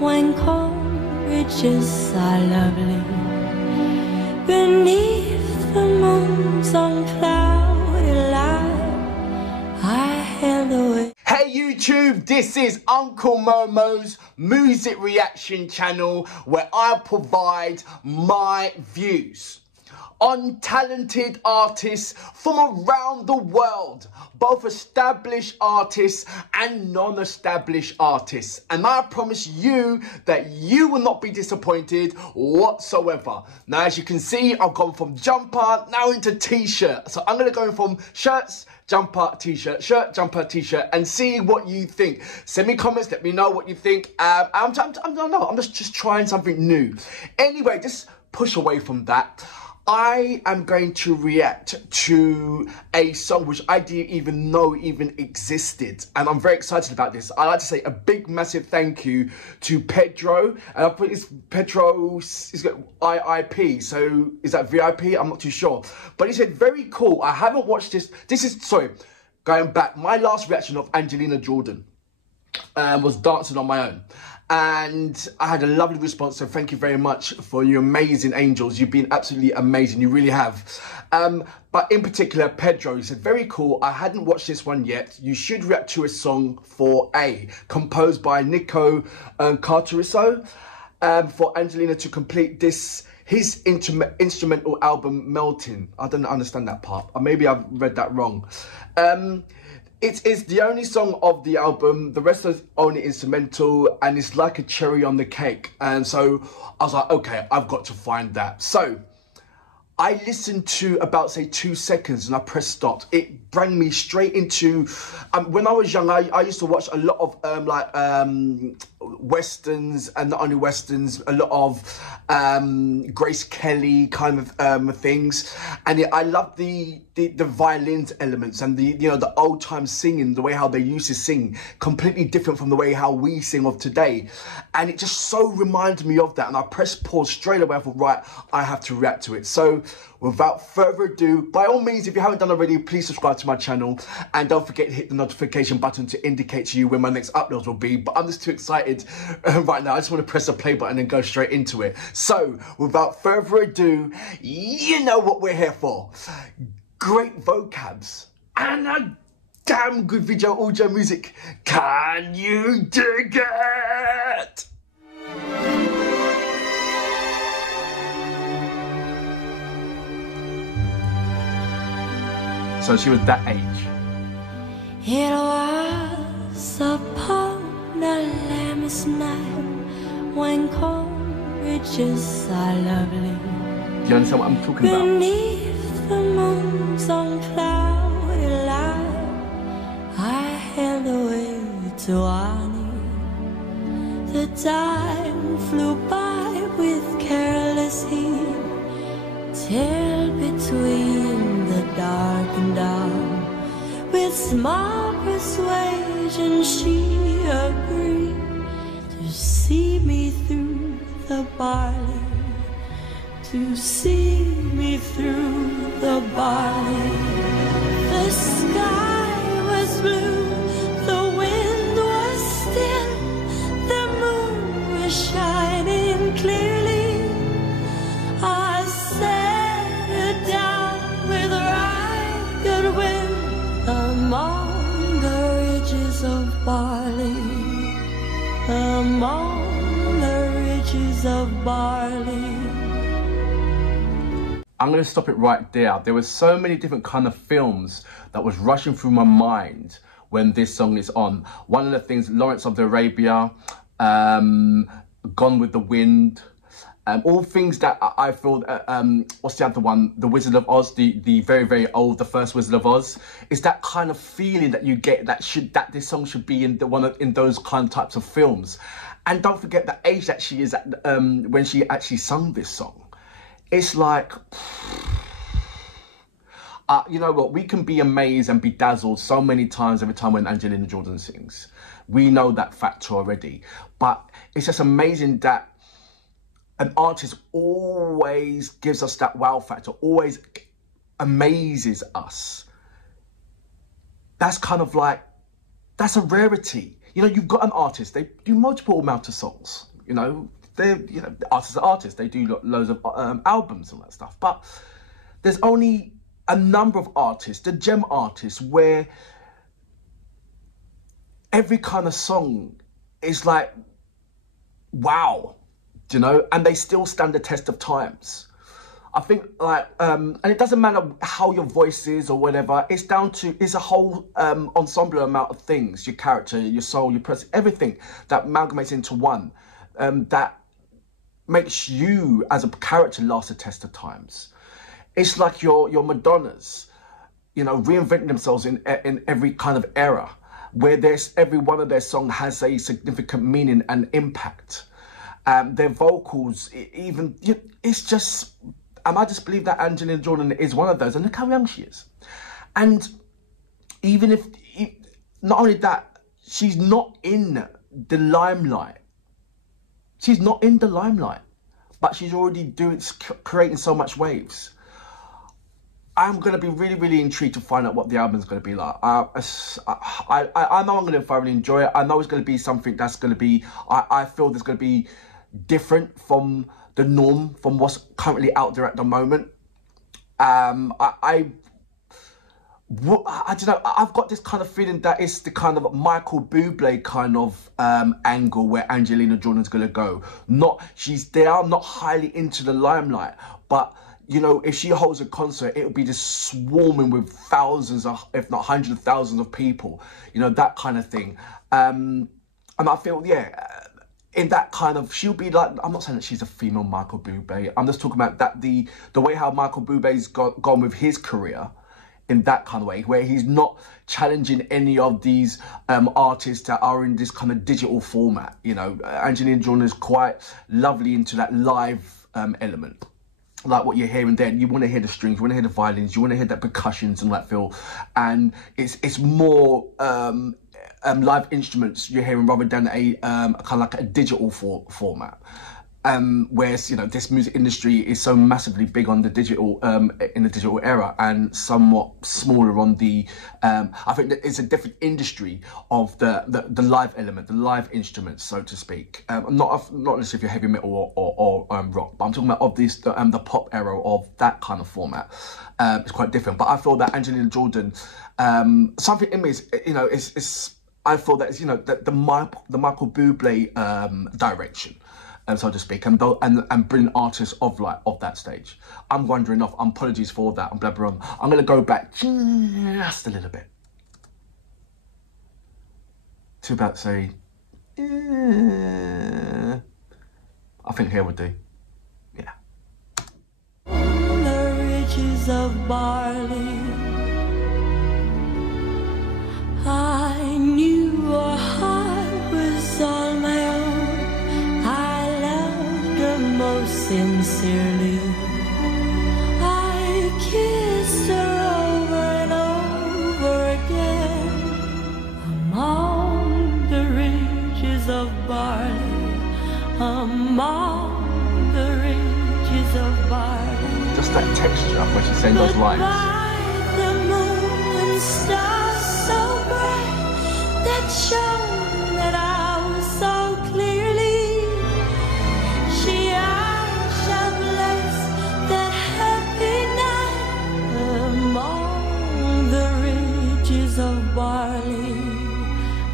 when courageous are lovely. Beneath the moon's unclouded light, I held away. Hey YouTube, this is Uncle Momo's music reaction channel where I provide my views on talented artists from around the world, both established artists and non-established artists. And I promise you that you will not be disappointed whatsoever. Now, as you can see, I've gone from jumper now into t-shirt. So I'm gonna go from shirts, jumper, t-shirt, shirt, jumper, t-shirt, and see what you think. Send me comments, let me know what you think. I'm just trying something new. Anyway, just push away from that. I am going to react to a song which I didn't even know even existed, and I'm very excited about this. I'd like to say a big, massive thank you to Pedro, and I put it's Pedro, he's got IIP, so is that VIP? I'm not too sure, but he said very cool. I haven't watched this. This is, sorry, going back, my last reaction of Angelina Jordan was Dancing on My Own. And I had a lovely response, so thank you very much for your amazing angels. You've been absolutely amazing, you really have. But in particular, Pedro, he said, very cool, I hadn't watched this one yet. You should react to a song for A, composed by Nico Cartosio, for Angelina to complete this, his instrumental album, Melting. I don't understand that part, or maybe I've read that wrong. It is the only song of the album, the rest is only instrumental, and it's like a cherry on the cake. And so I was like, okay, I've got to find that. So I listened to about, say, 2 seconds and I pressed stop. It brought me straight into, when I was young, I used to watch a lot of Westerns, and not only Westerns, a lot of Grace Kelly kind of things. And I loved the violins elements and the old time singing, the way how they used to sing, completely different from the way how we sing of today. And it just so reminded me of that. And I pressed pause straight away. I thought, right, I have to react to it. So without further ado, by all means, if you haven't done already, please subscribe to my channel. And don't forget to hit the notification button to indicate to you when my next uploads will be. But I'm just too excited right now. I just want to press the play button and go straight into it. So without further ado, you know what we're here for. Great vocabs and a damn good video audio music. Can you dig it? So she was that age. It was upon a lamest night when courageous are lovely. Do you understand what I'm talking about? Beneath the moon's unclouded light, I held away to Annie. The time flew by with careless heat, till between the dark and dawn, with small persuasion she agreed to see me through the barley, to see me through the barley. The sky was blue, the wind was still, the moon was shining clearly. I sat her down with right good wind among the ridges of barley, among the ridges of barley. I'm going to stop it right there. There were so many different kind of films that was rushing through my mind when this song is on. One of the things, Lawrence of Arabia, Gone with the Wind, all things that I feel, what's the other one? The Wizard of Oz, the very, very old, the first Wizard of Oz. It's that kind of feeling that you get that this song should be in in those kind of types of films. And don't forget the age that she is at when she actually sung this song. It's like, you know what, we can be amazed and be dazzled so many times every time when Angelina Jordan sings. We know that factor already. But it's just amazing that an artist always gives us that wow factor, always amazes us. That's kind of like, that's a rarity. You know, you've got an artist, they do multiple amount of songs. You know, artists are artists. They do loads of albums and that stuff. But there's only a number of artists, the gem artists, where every kind of song is like, wow, you know, and they still stand the test of times. I think, like, and it doesn't matter how your voice is or whatever, it's down to, it's a whole ensemble amount of things, your character, your soul, your person, everything that amalgamates into one, that makes you as a character last the test of times. It's like your Madonnas, you know, reinventing themselves in every kind of era, where every one of their songs has a significant meaning and impact. Their vocals, even, it's just, and I just believe that Angelina Jordan is one of those, and look how young she is. And even if, not only that, she's not in the limelight. She's not in the limelight, but she's already creating so much waves. I'm going to be really, really intrigued to find out what the album's going to be like. I know I'm going to thoroughly enjoy it. I know it's going to be something that's going to be, I feel there's going to be different from the norm, from what's currently out there at the moment. I don't know, I've got this kind of feeling that it's the kind of Michael Bublé kind of angle where Angelina Jordan's going to go. They are not highly into the limelight, but you know, if she holds a concert, it'll be just swarming with thousands of, if not hundreds of thousands of people, you know, that kind of thing. And I feel, yeah, in that kind of, she'll be like, I'm not saying that she's a female Michael Bublé. I'm just talking about that the way how Michael Bublé's gone with his career in that kind of way, where he's not challenging any of these artists that are in this kind of digital format. You know, Angelina Jordan is quite lovely into that live element. Like what you're hearing there, you want to hear the strings, you want to hear the violins, you want to hear the percussions and that feel, and it's more live instruments you're hearing rather than a kind of like a digital format. Whereas, you know, this music industry is so massively big on the digital, in the digital era, and somewhat smaller on the, I think that it's a different industry of the live element, the live instruments, so to speak. Not necessarily if you're heavy metal or rock, but I'm talking about of this, the pop era of that kind of format. It's quite different, but I feel that Angelina Jordan, something in me is, you know, I feel that it's, you know, the Michael Bublé direction, so to speak, and bring artists of that stage. I'm wandering off. Apologies for that. I'm blabbering on. I'm going to go back just a little bit to about say, I think here would do. Yeah. The riches of barley, I knew your heart was all my own. Most sincerely, I kissed her over and over again. Among the ridges of barley, among the ridges of barley. Just that texture when she's saying those lines. The moon and stars so bright that shone that I was so clearly. Of barley,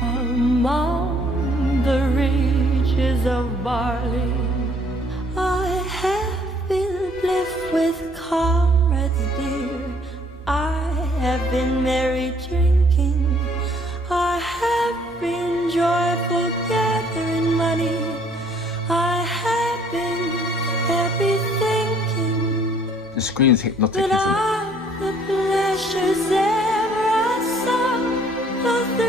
among the ridges of barley, I have been blessed with comrades dear. I have been merry drinking. I have been joyful gathering money. I have been happy thinking. The screen's hypnotic, isn't it? The pleasures ever I saw, for 3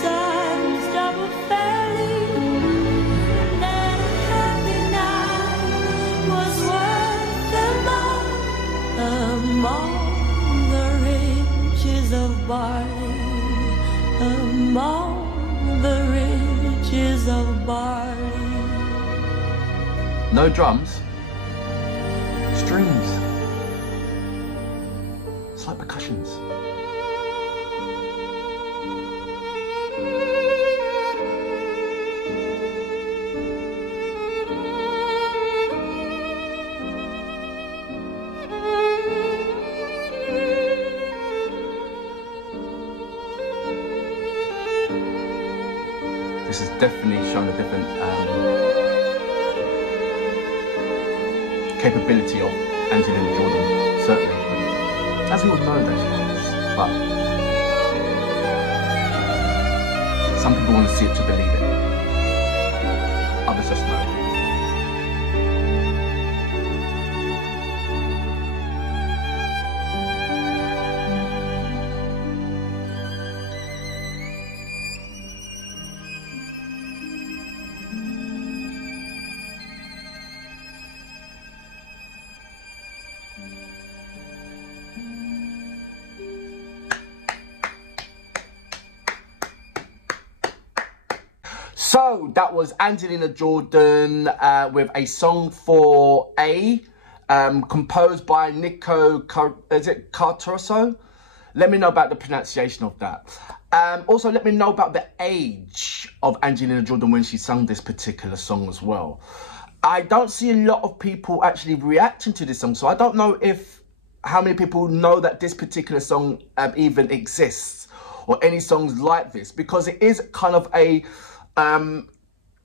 times double fairly. That happy night was worth them all. Among the ridges of barley, among the ridges of barley. No drums, strings. It's like percussions. definitely shown a different capability of Angelina Jordan, certainly. As we all know that she has, but some people want to see it to believe it. Others just know. So that was Angelina Jordan with a song for A, composed by Nico Cartosio. Let me know about the pronunciation of that. Also, let me know about the age of Angelina Jordan when she sung this particular song as well. I don't see a lot of people actually reacting to this song, so I don't know how many people know that this particular song even exists, or any songs like this, because it is kind of a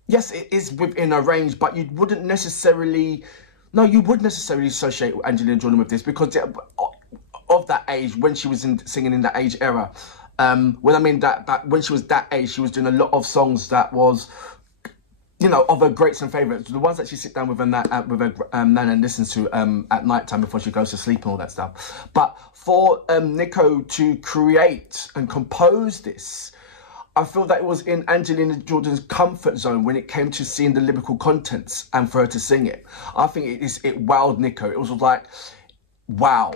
yes, it is within a range, but you wouldn't necessarily associate Angelina Jordan with this, because of that age, when she was singing in that age era. When I mean that when she was that age, she was doing a lot of songs that was, you know, of her greats and favourites, the ones that she sit down with her nan and listens to at night time before she goes to sleep and all that stuff. But for Nico to create and compose this, I feel that it was in Angelina Jordan's comfort zone when it came to seeing the lyrical contents and for her to sing it. I think it wowed Nico. It was like, wow,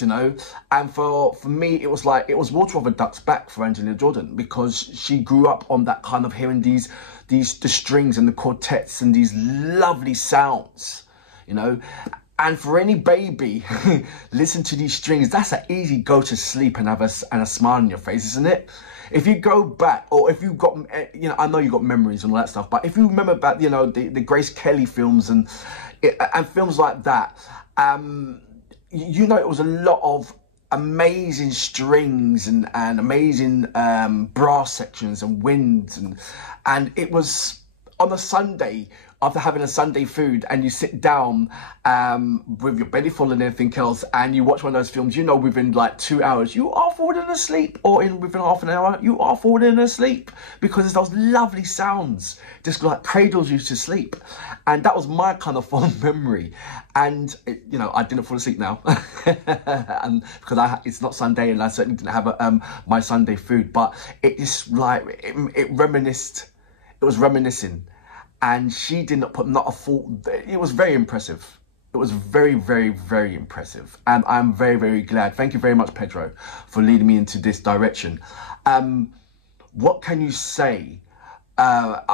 you know? And for me, it was like, it was water off a duck's back for Angelina Jordan, because she grew up on that kind of hearing the strings and the quartets and these lovely sounds, you know? And for any baby, listen to these strings, that's an easy go to sleep and have a smile on your face, isn't it? If you go back, or if you've got, you know, I know you've got memories and all that stuff, but if you remember back, you know, the Grace Kelly films and films like that, you know, it was a lot of amazing strings and amazing brass sections and winds, and it was on a Sunday, after having a Sunday food, and you sit down with your belly full and everything else, and you watch one of those films, you know, within like 2 hours, you are falling asleep, or within half an hour, you are falling asleep, because it's those lovely sounds, just like cradles you to sleep. And that was my kind of fond memory. And, you know, I didn't fall asleep now, and because it's not Sunday, and I certainly didn't have my Sunday food, but it is like, it was reminiscing. And she did not put not a fault. It was very impressive. It was very, very, very impressive. And I'm very, very glad. Thank you very much, Pedro, for leading me into this direction. What can you say? The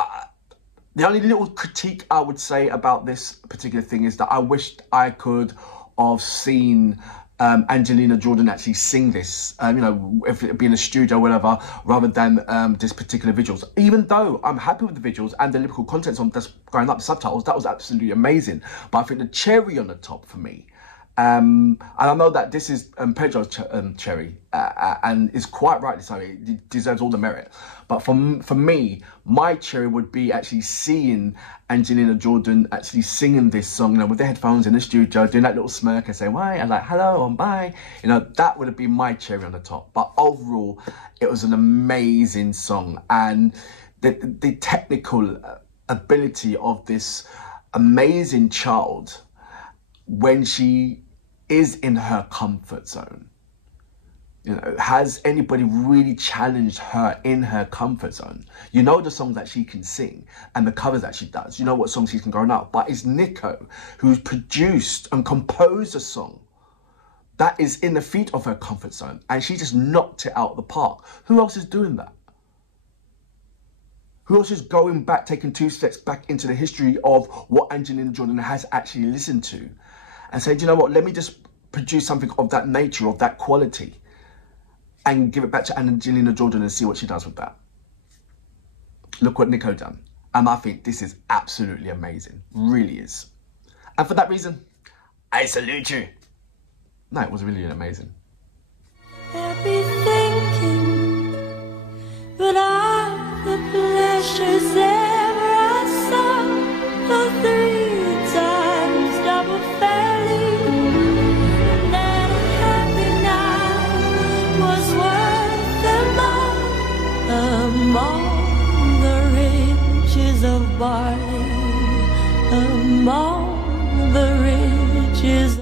only little critique I would say about this particular thing is that I wished I could have seen Angelina Jordan actually sing this, you know, if it be in a studio or whatever, rather than this particular visuals. Even though I'm happy with the visuals and the lyrical contents on that's going up, the subtitles, that was absolutely amazing. But I think the cherry on the top for me, and I know that this is Pedro's cherry, and is quite rightly so, it deserves all the merit. But for me, my cherry would be actually seeing Angelina Jordan actually singing this song, you know, with the headphones in the studio, doing that little smirk and saying, why, and like, hello, and bye. You know, that would have been my cherry on the top. But overall, it was an amazing song. And the technical ability of this amazing child when she is in her comfort zone. You know, has anybody really challenged her in her comfort zone? You know the songs that she can sing and the covers that she does. You know what songs she's been growing up. But it's Nico who's produced and composed a song that is in the feet of her comfort zone. And she just knocked it out of the park. Who else is doing that? Who else is going back, taking 2 steps back into the history of what Angelina Jordan has actually listened to and saying, you know what, let me just produce something of that nature, of that quality, and give it back to Angelina Jordan and see what she does with that. Look what Nico done. And I think this is absolutely amazing. Really is. And for that reason, I salute you. No, it was really amazing. Happy thinking, but of the pleasures barley among the ridges.